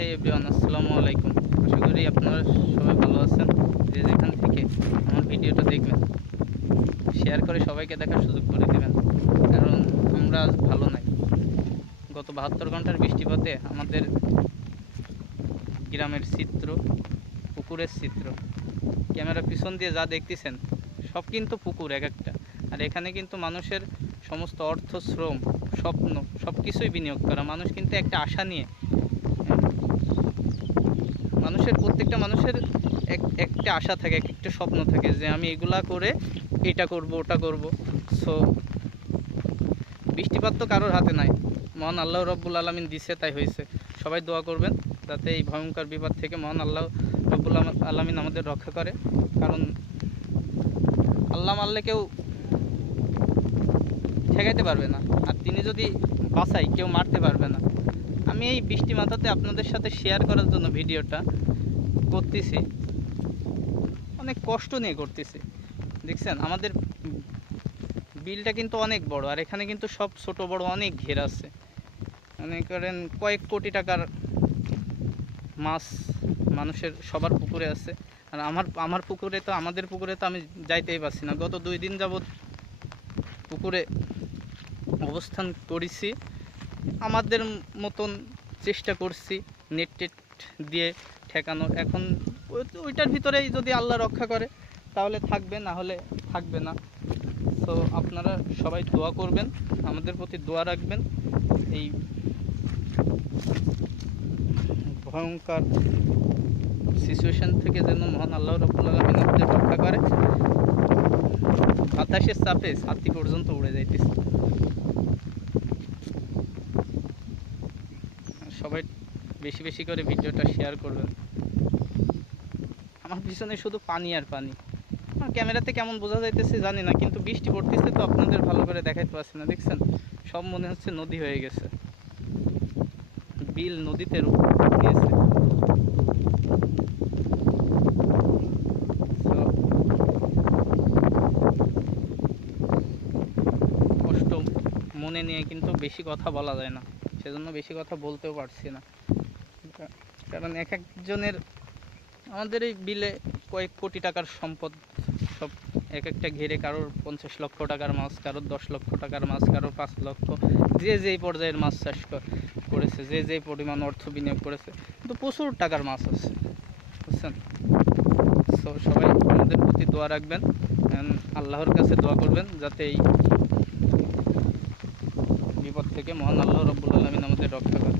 হে everyone, আসসালামু আলাইকুম। আশা করি আপনারা সবাই ভালো আছেন। যে যেখান থেকে আমার ভিডিওটা দেখবেন, শেয়ার করে সবাইকে দেখার সুযোগ করে দেবেন, কারণ আমরা আজ ভালো নাই। গত 72 ঘন্টার বৃষ্টিপাতে আমাদের গ্রামের চিত্র, পুকুরের চিত্র, ক্যামেরা পিছন দিয়ে যা দেখতেছেন সব কিন্তু পুকুর এক একটা। আর এখানে কিন্তু মানুষের সমস্ত অর্থ, শ্রম, স্বপ্ন সব কিছুই বিনিয়োগ করা। মানুষ কিন্তু একটা আশা নিয়ে, প্রত্যেকটা মানুষের একটা আশা থাকে, একটা স্বপ্ন থাকে যে আমি এগুলা করে এটা করব, ওটা করব। সো বৃষ্টিপাত তো কারোর হাতে নাই, মহান আল্লাহ রব্বুল আলামিন দিছে, তাই হয়েছে। সবাই দোয়া করবেন যাতে এই ভয়ঙ্কর বিপদ থেকে মহান আল্লাহ রব্বুল আলামিন আমাদের রক্ষা করে, কারণ আল্লাহ মারলে কেউ ঠেকাইতে পারবে না, আর তিনি যদি বাঁচাই কেউ মারতে পারবে না। আমি এই বৃষ্টি মাথাতে আপনাদের সাথে শেয়ার করার জন্য ভিডিওটা করতেছি, অনেক কষ্ট নিয়ে করতেছি। দেখছেন আমাদের বিলটা কিন্তু অনেক বড়, আর এখানে কিন্তু সব ছোট বড় অনেক ঘের আছে। মনে করেন কয়েক কোটি টাকার মাছ মানুষের সবার পুকুরে আছে। আর আমার পুকুরে তো, আমাদের পুকুরে তো আমি যাইতেই পারছি না। গত 2 দিন যাবৎ পুকুরে অবস্থান করেছি, আমাদের মতন চেষ্টা করছি নেট টেট দিয়ে ঠেকানোর। এখন ওইটার ভিতরেই যদি আল্লাহ রক্ষা করে তাহলে থাকবে, না হলে থাকবে না। তো আপনারা সবাই দোয়া করবেন, আমাদের প্রতি দোয়া রাখবেন। এই ভয়ঙ্কর সিচুয়েশন থেকে যেন মহান আল্লাহ রাব্বুল আলামিন আমাদের রক্ষা করে। বাতাসের চাপে ছাতি পর্যন্ত উড়ে যাইতেছে। সবাই বেশি বেশি করে ভিডিওটা শেয়ার করবেন। আমার পিছনে শুধু পানি আর পানি। আমার ক্যামেরাতে কেমন বোঝা যাইতেছে জানি না, কিন্তু বৃষ্টি পড়তেছে তো আপনাদের ভালো করে দেখাইতে পারছি না। দেখছেন সব মনে হচ্ছে নদী হয়ে গেছে, বিল নদীতে রূপ নিয়েছে। কষ্ট মনে নিয়ে কিন্তু বেশি কথা বলা যায় না, সেজন্য বেশি কথা বলতেও পারছি না। কারণ এক একজনের, আমাদের এই বিলে কয়েক কোটি টাকার সম্পদ, সব এক একটা ঘেরে কারোর 50 লক্ষ টাকার মাছ, কারোর 10 লক্ষ টাকার মাছ, কারোর 5 লক্ষ, যে যেই পর্যায়ের মাছ চাষ করেছে, যে যেই পরিমাণ অর্থ বিনিয়োগ করেছে, কিন্তু প্রচুর টাকার মাছ আছে, বুঝছেন। সো সবাই আমাদের প্রতি দোয়া রাখবেন, আল্লাহর কাছে দোয়া করবেন যাতে এই বিপদ থেকে মহান আল্লাহ রাব্বুল আলামিন আমাদের রক্ষা করে।